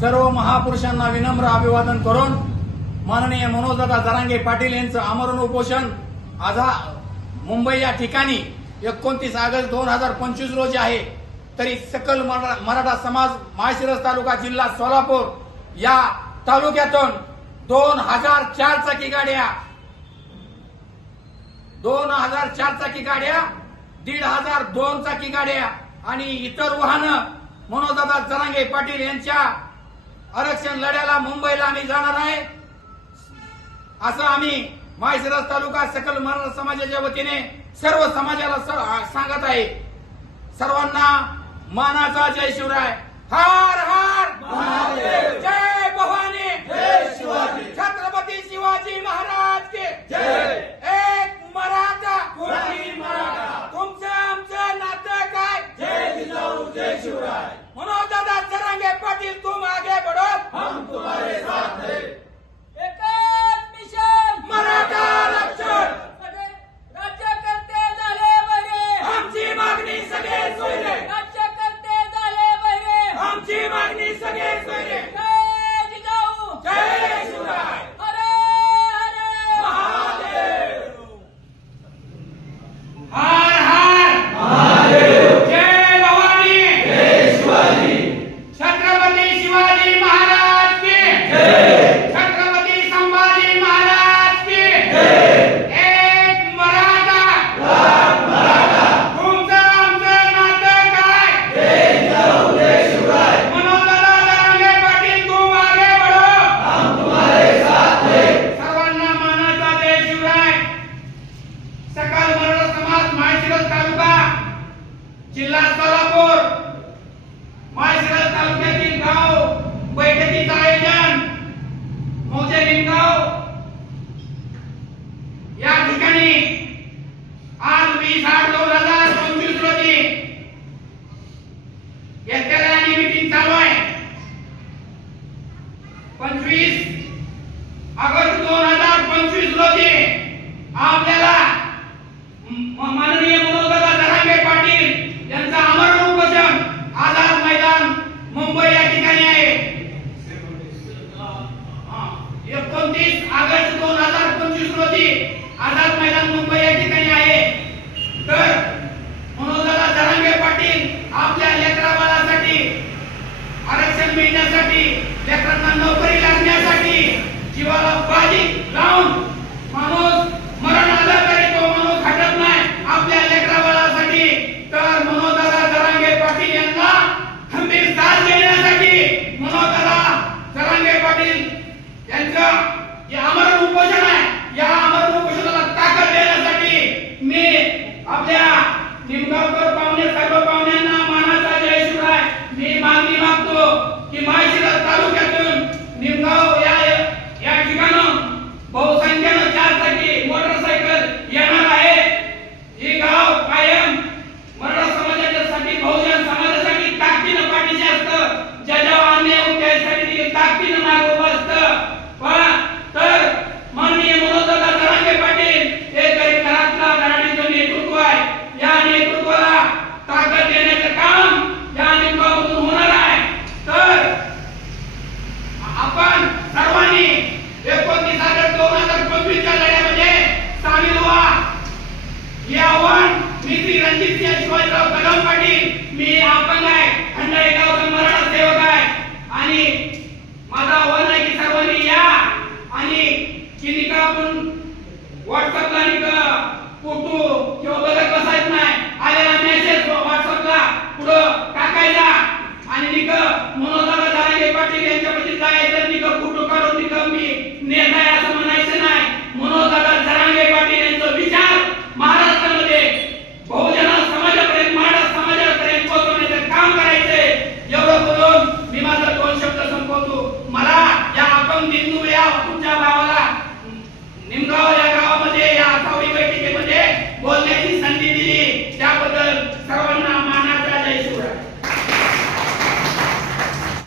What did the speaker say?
सर्व महापुरुषांना विनम्र अभिवादन करून माननीय मनोजदा जरांगे पाटील यांचं आमरण उपोषण आज मुंबई या ठिकाणी एकोणतीस ऑगस्ट दोन हजार पंचवीस रोजी आहे. तरी सकल मराठा समाज माळशिरस तालुका जिल्हा सोलापूर या तालुक्यातून दोन हजार चार चाकी गाड्या दोन हजार चार चाकी गाड्या दीड हजार दोन चाकी गाड्या आणि इतर वाहनं मनोजदादा जरांगे पाटील यांच्या आरक्षण लढ्याला मुंबईला आम्ही जाणार आहे. असं आम्ही माळशिरस तालुका सकल मराठा समाजाच्या वतीने सर्व समाजाला सांगत आहे. सर्वांना मानाचा जय शिवराय. हा! जिल्हा सोलापूर माळशिरस तालुक्यातील गाव बैठकीचं आयोजन मौजे लिंगाव या ठिकाणी आज वीस आठ दोन हजार पंचवीस रोजी येत्या मिटिंग चालू आहे. पंचवीस ऑगस्ट दोन हजार पंचवीस रोजी आपल्याला म- माननीय मनोजदादा जरांगे पाटील यांचं आमरण उपोषण आझाद मैदान मुंबई या ठिकाणी आहे तीस ऑगस्ट दोन हजार पंचवीस रोजी आझाद मैदान मुंबई या ठिकाणी आहे. तर मनोजदादा धरंगे पाटील आपल्या लेकरा बाळासाठी आरक्षण मिळण्यासाठी लेकरांना नोकरी लागण्यासाठी जीवाला बाजी लावून माणूस मरण आलं तरी तो माणूस हटत नाही आपल्या लेकरा बाळासाठी. तर मनोजदादा धरंगे पाटील यांना खंबीर साथ देण्यासाठी मनोजदादा धरंगे पाटील यांचं जे आमरण उपोषण आहे या आमरण उपोषणाला ताकद देण्यासाठी मी आपल्या निमगावकर पाहुणे सर्व पाहुण्यांना मानाचा जय शिवराय मी मागणी मागतो की माळशिरस तालुक्यातून निमगाव या या ठिकाणं बहुसंख्येनं चारचाकी मोटरसायकल येणार आहे हे गाव कायम मराठा समाजाच्यासाठी बहुजन समाजासाठी ताकदीनं पाठीशी असतं ज्या जेव्हा अन्याय होऊन त्यासाठी ते ताकदीनं मागे उभं असतं पण तर माननीय मनोजदादा जरांगे पाटील हे गरीब घरातला धडाडीचं नेतृत्व आहे या नेतृत्वाला ताकद देण्याचं काम या नेतृत्वामधून होणार आहे तर आपण सर्वांनी एकोणतीस ऑगस्ट दोन हजार पंचवीसच्या लढ्यामध्ये सामील व्हा हे आव्हान मी श्री रणजित सिंह पाटील मी अपंग आहे. खंडाळी गावचा मराठा सेवक आहे. आणि माझा आव्हान आहे की सर्वांनी या आणि की आपण व्हॉट्सअपला निका फोटो